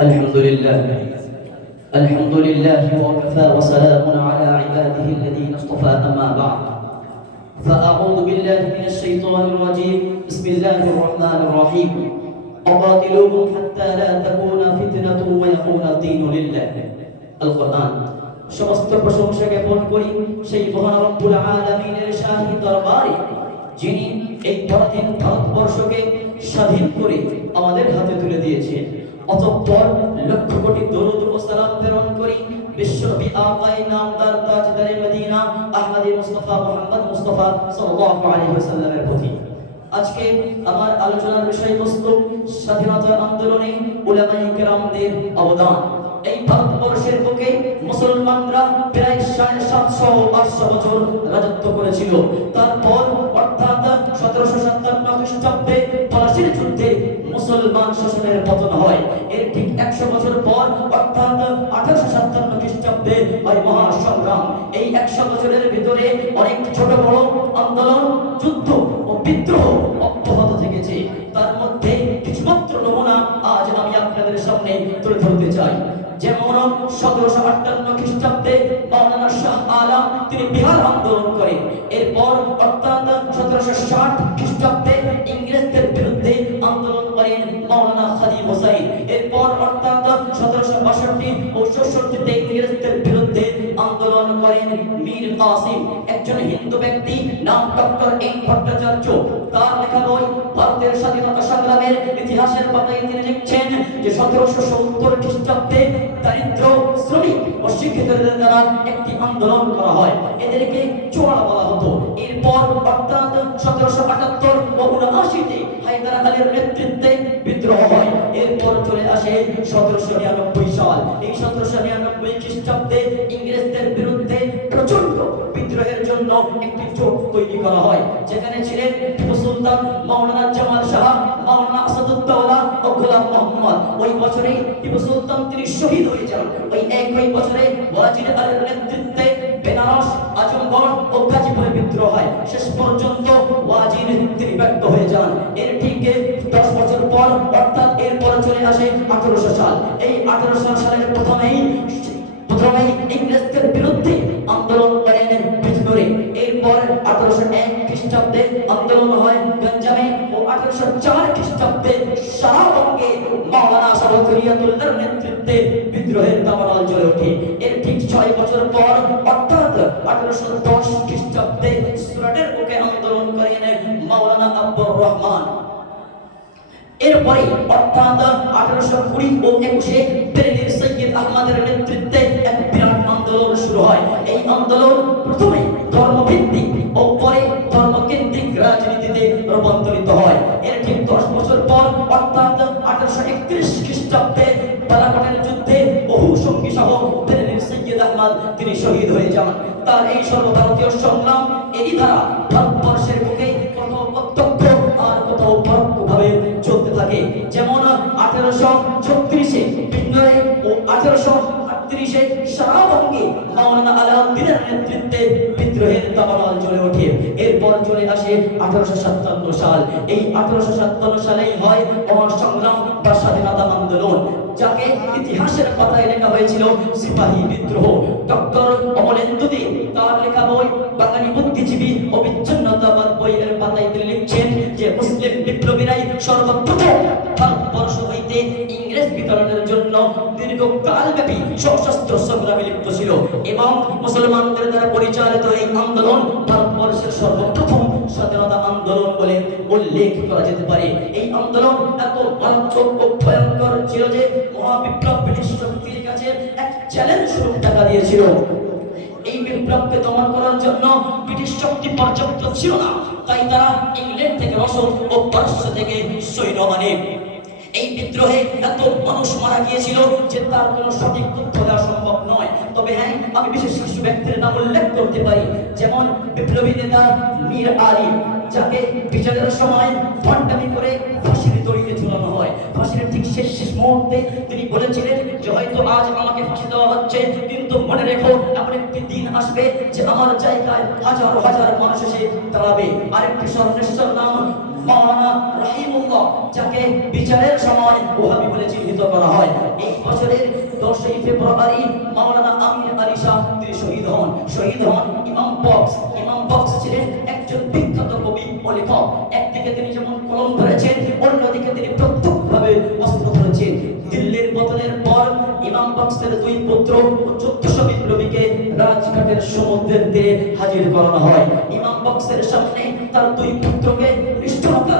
الحمد لله الحمد لله وكفى وسلام على عباده الذين اصطفى أما بعد فأعوذ بالله من الشيطان الرجيم بسم الله الرحمن الرحيم وقاتلوهم حتى لا تكون فتنة ويكون الدين لله القرآن সমস্ত প্রশংসা জ্ঞাপন করি সেই মহান রব্বুল আলামিনের শাহী দরবারে যিনি এই পরাধীন ভারতবর্ষকে স্বাধীন করে আমাদের হাতে তুলে দিয়েছেন অতঃপর লক্ষ কোটি দরুদ ও সালাম প্রেরণ করি। বিশ্বনবী আকাই নামদার তাজদারে মদিনা, আহমদে মুস্তাফা, মুহাম্মদ মুস্তাফা সাল্লাল্লাহু আলাইহি ওয়াসাল্লামের প্রতি। আজকে আমার আলোচনার বিষয়বস্তু স্বাধীনতা আন্দোলনে উলামায়ে কেরামদের অবদান। এই ভারতবর্ষের বুকে মুসলমানরা প্রায় সাড়ে সাতশো আটশো বছর রাজত্ব করেছিল। তারপর অর্থাৎ সতেরোশো সাতান্ন খ্রিস্টাব্দে মুসলমান শাসনের পতন হয়। এর ঠিক একশো বছর পর অর্থাৎ আঠারোশো সাতান্ন খ্রিস্টাব্দে হয় মহাসংগ্রাম। এই একশো বছরের ভিতরে অনেক ছোট বড় আন্দোলন, যুদ্ধ ও বিদ্রোহ অব্যাহত থেকেছে। তার মধ্যে কিছুমাত্র নমুনা আজ আমি আপনাদের সামনে তুলে ধরতে চাই। যেমন সতেরোশো আটান্ন খ্রিস্টাব্দে মাওলানা শাহ আলম তিনি বিহার আন্দোলন করেন। এরপর অর্থাৎ সতেরোশো ষাট খ্রিস্টাব্দে করেন মাওলানা হোসাইন। এরপর অর্থাৎ সতেরোশো বাষট্টি ও ইংরেজদের বিরুদ্ধে আন্দোলন করেন মীর কাসিম। একজন হিন্দু ব্যক্তি, নাম ডক্টর এন ভট্টাচার্য। তার লেখা বই, ভারতের স্বাধীনতা সংগ্রামের ইতিহাসের পাতায় তিনি লিখছেন যে, সতেরোশো সত্তর খ্রিস্টাব্দে দারিদ্র, শ্রমিক ও শিক্ষিতদের দ্বারা একটি আন্দোলন করা হয়। এদেরকে চোয়াড়া বলা হতো। এরপর অর্থাৎ সতেরোশো আটাত্তর ও উনআশিতে হায়দার আলীর নেতৃত্বে বিদ্রোহ হয়। এরপর চলে আসে সতেরোশো নিরানব্বই সাল। এই সতেরোশো নিরানব্বই খ্রিস্টাব্দে ইংরেজদের বিরুদ্ধে প্রচণ্ড বিদ্রোহের জন্য একটি জোট তৈরি করা হয়। যেখানে ছিলেন সুলতান মাওলানা জামাল ও গোলাম মোহাম্মদ, ওই বছরে টিপু সুলতান তিনি শহীদ হয়ে যান। ওই একই বছরে ওয়াজির আলীর নেতৃত্বে বেনারস, আজমগড় ও গাজীপুরে বিদ্রোহ হয়। শেষ পর্যন্ত ওয়াজির তিনি ব্যর্থ হয়ে যান। এর ঠিক দশ বছর পর, অর্থাৎ এরপর চলে আসে আঠারোশো সাল। এই আঠারোশো সালের প্রথমেই প্রথমেই ইংরেজদের বিরুদ্ধে আন্দোলন করেন বিজনরে। এরপর আঠারোশো এক খ্রিস্টাব্দে আন্দোলন হয় গঞ্জামে ও আঠারোশো চার খ্রিস্টাব্দে মাওলানা সাবরিয়াতুল্লাহর নেতৃত্বে বিদ্রোহের দাবানল জ্বলে ওঠে। এর ঠিক ছয় বছর পর, অর্থাৎ আঠারোশো দশ খ্রিস্টাব্দে সুরাটের বুকে আন্দোলন করেন মাওলানা আব্দুর রহমান। এরপরে, অর্থাৎ আঠারোশো কুড়ি ও একুশে বেরেলির সৈয়দ আহমদের নেতৃত্বে এক বিরাট আন্দোলন শুরু হয়। এই আন্দোলন প্রথমে ধর্মভিত্তিক ও পরে ধর্মকেন্দ্রিক রাজনীতিতে রূপান্তরিত হয়। এর ঠিক দশ বছর পর, অর্থাৎ আঠারোশো একত্রিশ যুদ্ধে বহু সঙ্গী সহ সৈয়দ আহমদ, তিনি শহীদ হয়ে যান। তার এই সর্বভারতীয় সংগ্রাম এরই ভারতবর্ষের প্রত্যক্ষ আর পরোক্ষভাবে চলতে থাকে। যেমন আঠেরোশো ছত্রিশে বিদ্রোহে ও আঠেরোশো আটত্রিশে সারাবঙ্গে মাওলানা আলাউদ্দিনের নেতৃত্বে বিদ্রোহের দাবানল জ্বলে আসে আঠারোশো সাতান্ন সাল। এই আঠারোশো সাতান্ন সালেই হয় বা স্বাধীনতা আন্দোলন, যাকে ইতিহাসের পাতায় লেখা হয়েছিল সিপাহী বিদ্রোহ। ডক্টর অমলেন্দু দে তার লেখা বই, বাঙালি বুদ্ধিজীবী বইয়ের পাতায় তিনি লিখছেন যে মুসলিম বিপ্লবীরাই সর্বপ্রথম ভারতবর্ষ হইতে ইংরেজ বিতরণের জন্য দীর্ঘকাল ব্যাপী সশস্ত্র সংগ্রামে লিপ্ত ছিল এবং মুসলমানদের দ্বারা পরিচালিত এই আন্দোলন ভারতবর্ষের সর্বপ্রথম স্বাধীনতা আন্দোলন বলে উল্লেখ করা যেতে পারে। এই আন্দোলন এত মারাত্মক ও ভয়ঙ্কর ছিল যে মহাবিপ্লব ব্রিটিশ শক্তির কাছে এক চ্যালেঞ্জ রূপ দেখা দিয়েছিল। এই বিপ্লবকে দমন করার জন্য ব্রিটিশ শক্তি পর্যাপ্ত ছিল না, তাই তারা ইংল্যান্ড থেকে রসদ ও পারস্য থেকে সৈন্য আনে। এই বিদ্রোহে এত মানুষ মারা গিয়েছিল যে তার কোনো সঠিক তথ্য দেওয়া সম্ভব নয়। তবে হ্যাঁ আমি বিশেষ কিছু ব্যক্তির নাম উল্লেখ করতে পারি। যেমন বিপ্লবী নেতা মীর আলী, যাকে বিচারের সময় ফন্ডামি করে ফাঁসির দড়িতে ঝুলানো হয়। ফাঁসির ঠিক শেষ শেষ মুহূর্তে তিনি বলেছিলেন যে হয়তো আজ আমাকে ফাঁসি দেওয়া হচ্ছে, কিন্তু মনে রেখো, এমন একটি দিন আসবে যে আমার জায়গায় হাজার হাজার মানুষ এসে দাঁড়াবে। আরেকটি স্বর্ণেশ্বর নাম মাওলানা রহিমুল্লাহ, যাকে বিচারের সময় ওহাবি বলে চিহ্নিত করা হয়। এই বছরের দশই ফেব্রুয়ারি মাওলানা আমির আলী শাহ তিনি শহীদ হন। শহীদ হন ইমাম বক্স। ইমাম বক্স ছিলেন একজন বিখ্যাত কবি ও লেখক। একদিকে তিনি যেমন কলম ধরেছেন, অন্যদিকে তিনি প্রত্যক্ষভাবে অস্ত্র ধরেছেন। দিল্লির পতনের পর ইমাম বক্সের দুই পুত্র চোদ্দশো বিপ্লবীকে রাজঘাটের সমুদ্রের তীরে হাজির করানো হয়। ইমাম বক্সের সামনে তার দুই পুত্রকে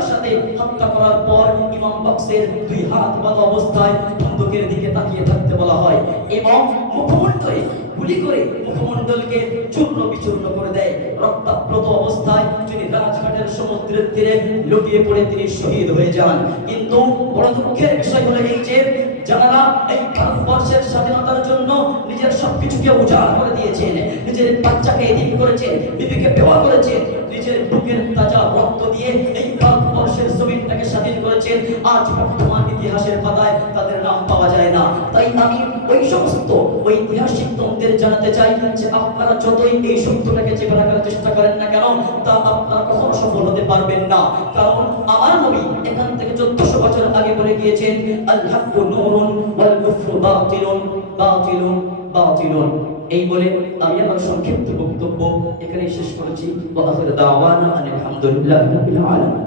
সাথে হত্যা করার পর ইমাম বক্সের দুই হাত বাঁধা অবস্থায় বন্দুকের দিকে তাকিয়ে থাকতে বলা হয়। এবং মুখমণ্ডলে গুলি করে মুখমণ্ডলকে চূর্ণ বিচূর্ণ করে দেয়। রক্তাপ্লুত অবস্থায় তিনি রাজঘাটের সমুদ্রের তীরে লুটিয়ে পড়ে তিনি শহীদ হয়ে যান। কিন্তু বড় দুঃখের বিষয় হলো এই যে, যারা এই ভারতবর্ষের স্বাধীনতার জন্য নিজের সবকিছুকে উজাড় করে দিয়েছেন, নিজের বাচ্চাকে এদিক করেছেন, বিবিকে বেওয়া করেছেন, নিজের বুকের তাজা রক্ত দিয়ে এই করেছেন আজ বর্তমান ইতিহাসের পাতায় তাদের নাম পাওয়া যায় না। তাই আমি ওই সমস্ত ঐতিহাসিক তন্ত্রের জানাতে চাই যে আপনারা যতই এই সত্যটাকে চেপে রাখার চেষ্টা করেন না কেন, তা আপনারা কখনো সফল হতে পারবেন না। কারণ আমার নবী এখান থেকে চোদ্দশো বছর আগে বলে গিয়েছেন আল হাক্কু নূরুন ওয়াল কুফরু বাতিলুন বাতিলুন বাতিলুন। এই বলে আমি আমার সংক্ষিপ্ত বক্তব্য এখানে শেষ করেছি। আখির আলহামদুলিল্লাহি আলামিন।